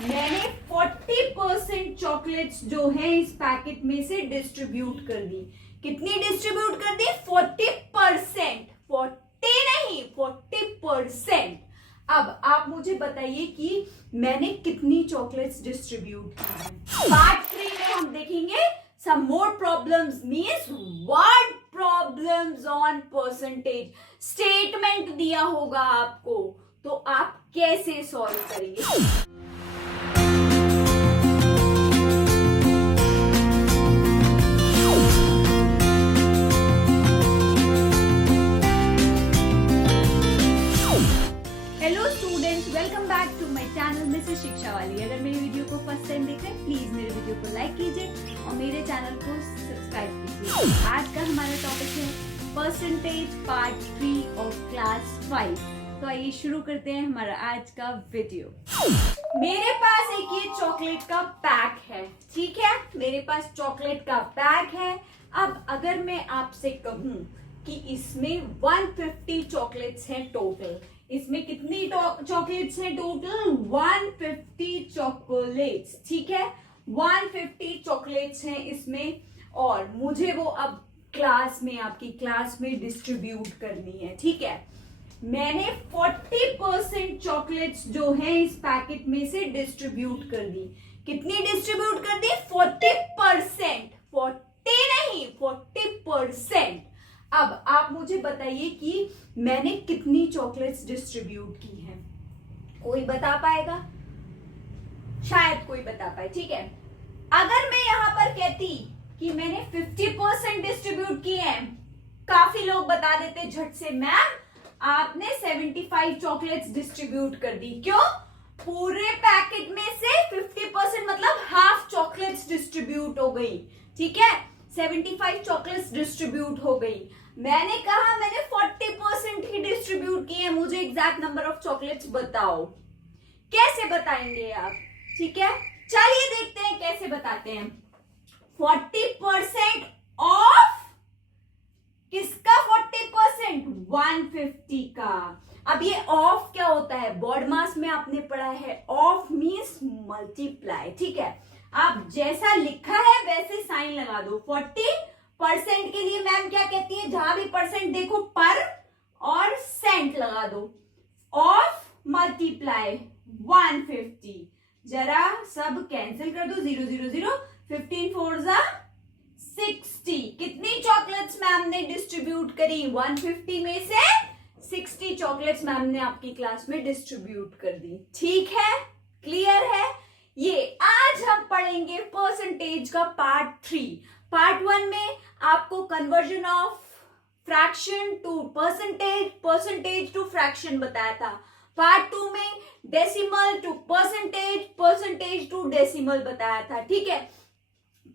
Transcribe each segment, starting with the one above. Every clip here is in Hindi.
मैंने 40% चॉकलेट्स जो है इस पैकेट में से डिस्ट्रीब्यूट कर दी। कितनी डिस्ट्रीब्यूट कर दी? 40%। 40 नहीं, 40%। अब आप मुझे बताइए कि मैंने कितनी चॉकलेट्स डिस्ट्रीब्यूट की है। पार्ट 3 में हम देखेंगे some more problems means word problems on percentage। Statement दिया होगा आपको तो आप कैसे सॉल्व करेंगे। Hello students, welcome back to my channel Mrs Shiksha वाली। अगर मेरी वीडियो को फर्स्ट टाइम देख रहे हैं प्लीज मेरे वीडियो को लाइक कीजिए और मेरे चैनल को सब्सक्राइब कीजिए। आज का हमारा टॉपिक है परसेंटेज पार्ट 3 ऑफ क्लास 5। तो आइए शुरू करते हैं हमारा आज का वीडियो। मेरे पास एक ये चॉकलेट का पैक है, ठीक है। मेरे पास चॉकलेट का पैक है। अब अगर मैं आपसे कहूं कि इसमें 150 चॉकलेट्स हैं टोटल, इसमें कितनी चॉकलेट्स हैं टोटल? 150 चॉकलेट्स, ठीक है। 150 चॉकलेट्स हैं इसमें और मुझे वो अब क्लास में, आपकी क्लास में डिस्ट्रीब्यूट करनी है, ठीक है। मैंने 40% चॉकलेट्स जो है इस पैकेट में से डिस्ट्रीब्यूट कर दी। कितनी डिस्ट्रीब्यूट कर दी? 40%। 40 नहीं, 40%। अब आप मुझे बताइए कि मैंने कितनी चॉकलेट्स डिस्ट्रीब्यूट की हैं। कोई बता पाएगा? शायद कोई बता पाए, ठीक है। अगर मैं यहां पर कहती कि मैंने 50% डिस्ट्रीब्यूट किए हैं, काफी लोग बता देते झट से, मैम आपने 75 चॉकलेट्स डिस्ट्रीब्यूट कर दी। क्यों? पूरे पैकेट में से 50% मतलब हाफ चॉकलेट्स डिस्ट्रीब्यूट हो गई, ठीक है। 75 चॉकलेट्स डिस्ट्रीब्यूट हो गई। मैंने कहा मैंने 40% ही डिस्ट्रीब्यूट किए हैं, मुझे एग्जैक्ट नंबर ऑफ चॉकलेट्स बताओ। कैसे बताएंगे आप? ठीक है, चलिए देखते हैं कैसे बताते हैं। 40% ऑफ किसका? 40% 150 का। अब ये ऑफ क्या होता है? बॉड मास में आपने पढ़ा है, ऑफ मीन्स मल्टीप्लाई, ठीक है। आप जैसा लिखा है वैसे साइन लगा दो। 40% के लिए मैम क्या कहती है? जहां भी परसेंट देखो पर और सेंट लगा दो। Of multiply 150। जरा सब कैंसिल कर दो, 0 0 0, 15 4 60। कितनी चॉकलेट्स मैम ने डिस्ट्रीब्यूट करी? 150 में से 60 चॉकलेट्स मैम ने आपकी क्लास में डिस्ट्रीब्यूट कर दी। ठीक है, क्लियर है। ये आज हम पढ़ेंगे परसेंटेज का पार्ट 3। पार्ट 1 में आपको conversion of fraction to percentage, percentage to fraction बताया था। पार्ट 2 में decimal to percentage, percentage to decimal बताया था, ठीक है।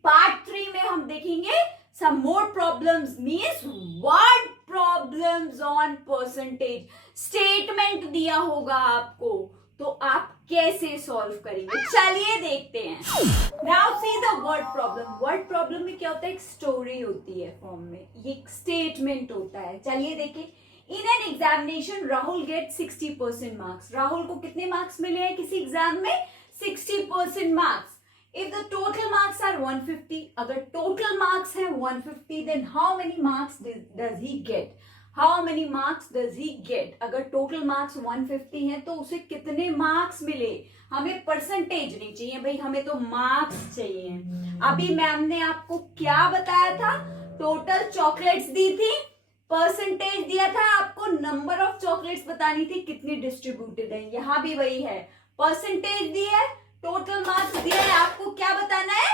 पार्ट 3 में हम देखेंगे some more problems means word problems on percentage। Statement दिया होगा आपको तो आप कैसे सॉल्व करेंगे, चलिए देखते हैं। Now see the word problem। Word problem में क्या होता है? एक स्टोरी होती है फॉर्म में, ये एक स्टेटमेंट होता है। चलिए देखिए। In an examination Rahul get 60% marks. Rahul को कितने मार्क्स मिले हैं किसी एग्जाम में? 60% marks. If the total marks are 150, अगर total marks है 150, then how many marks does he get? How many marks does he get? अगर total marks 150 है तो उसे कितने marks मिले? हमें परसेंटेज नहीं चाहिए भाई, हमें तो marks चाहिए। अभी मैम ने आपको क्या बताया था? टोटल चॉकलेट्स दी थी, परसेंटेज दिया था, आपको नंबर ऑफ चॉकलेट्स बतानी थी कितनी डिस्ट्रीब्यूटेड है। यहां भी वही है, परसेंटेज दी है, टोटल मार्क्स दिया है, आपको क्या बताना है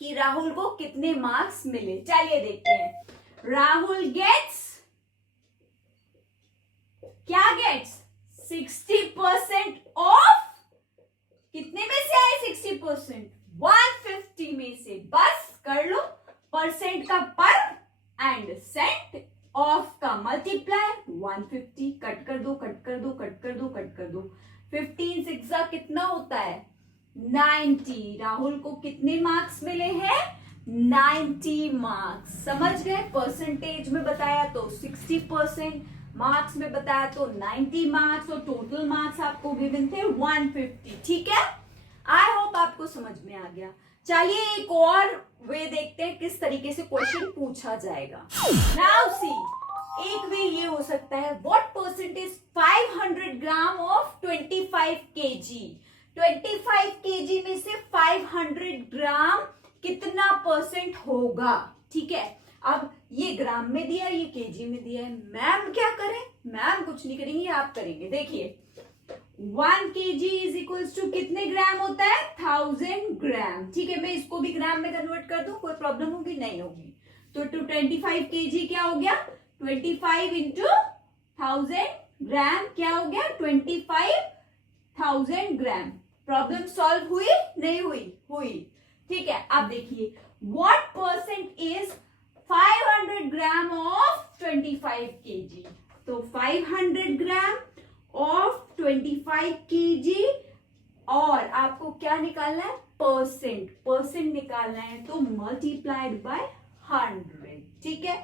कि राहुल को कितने मार्क्स मिले। चलिए देखते हैं। राहुल गेट्स, क्या गेट्स? 60% ऑफ कितने में से आए? 60%, 150 में से। बस कर लो, परसेंट का पर एंड सेंट, ऑफ का मल्टीप्लाई, 150 कट कर दो, कट कर दो, कट कर दो, कट कर दो। 15 6 कितना होता है? 90। राहुल को कितने मार्क्स मिले हैं? 90 मार्क्स। समझ गए? परसेंटेज में बताया तो 60%, मार्क्स में बताया तो 90 मार्क्स और टोटल मार्क्स आपको गिवन थे 150, ठीक है। आई होप आपको समझ में आ गया। चलिए एक और वे देखते हैं किस तरीके से क्वेश्चन पूछा जाएगा। नाउ सी, एक वे ये हो सकता है, what percentage 500 gram of 25 KG. 25 KG में से 500 ग्राम कितना परसेंट होगा। ठीक है, अब ये ग्राम में दिया, ये केजी में दिया है। मैम क्या करें? मैम कुछ नहीं करेंगे, आप करेंगे। देखिए 1 kg इज इक्वल्स टू कितने ग्राम होता है? 1000 ग्राम। ठीक है, मैं इसको भी ग्राम में कन्वर्ट कर दूं, कोई प्रॉब्लम होगी? नहीं होगी। तो 25 kg क्या हो गया? 25 इंटू 1000 ग्राम क्या हो गया? 25,000 ग्राम। प्रॉब्लम सॉल्व हुई? नहीं हुई? हुई। ठीक है, अब देखिए what percent is 500 gram of 25 kg। तो 500 ग्राम ऑफ 25 kg, और आपको क्या निकालना है? परसेंट। परसेंट निकालना है तो मल्टीप्लाइड बाय 100। ठीक है,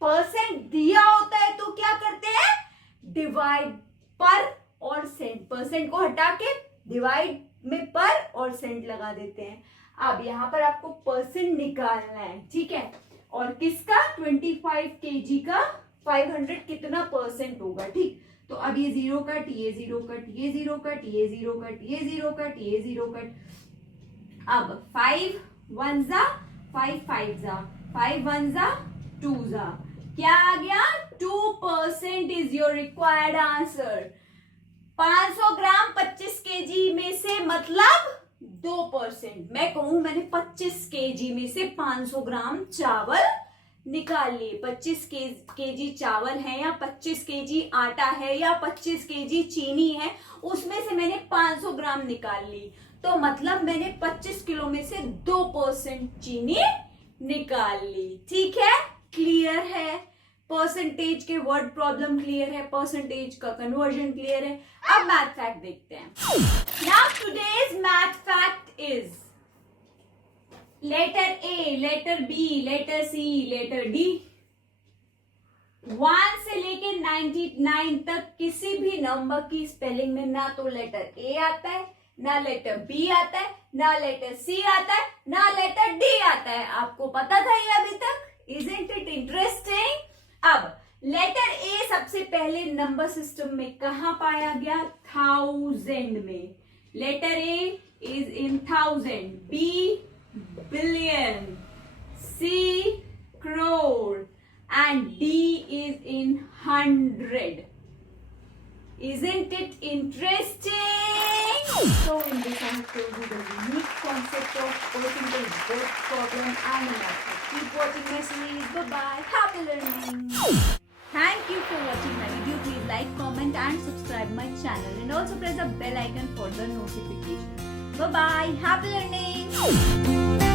परसेंट दिया होता है तो क्या करते हैं? डिवाइड पर और सेंट। परसेंट को हटा के डिवाइड में पर और सेंट लगा देते हैं। अब यहां पर आपको परसेंट निकालना है। ठीक है, और किसका? 25 kg का 500 कितना परसेंट होगा। ठीक, तो अब ये 0 कट, ये 0 कट, ये 0 कट, ये 0 कट, ये 0 कट, ये 0 कट। अब 5 1 जा 5 5 जा 5 1 जा 2 जा, क्या आ गया? 2% is your required answer. 500 gram 25 KG में से मतलब 2%। मैं कहूं मैंने 25 केजी में से 500 ग्राम चावल निकाल लिए। 25 केजी चावल है या 25 केजी आटा है या 25 केजी चीनी है, उसमें से मैंने 500 ग्राम निकाल ली। तो मतलब मैंने 25 किलो में से 2% चीनी निकाल ली। ठीक है, क्लियर है? परसेंटेज के वर्ड प्रॉब्लम क्लियर है, परसेंटेज का कन्वर्जन क्लियर है। अब मैथ फैक्ट देखते हैं। Now today's math fact is letter A, letter B, letter C, letter D. 1 से लेके 99 तक किसी भी नंबर की स्पेलिंग में ना तो लेटर ए आता है, ना लेटर बी आता है, ना लेटर सी आता है, ना लेटर डी आता है। आपको पता था ये अभी तक? Isn't it interesting? अब लेटर ए सबसे पहले नंबर सिस्टम में कहां पाया गया? 1000 में। Letter A is in 1000, B billion, C crore, and D is in 100. Isn't it interesting? So in this I have told you the unique concept of percentage word problem and math. Keep watching my series. Bye bye. Happy learning. Thank you for watching my video. Please like, comment and subscribe my channel, and also press the bell icon for the notification. Bye bye. Happy learning.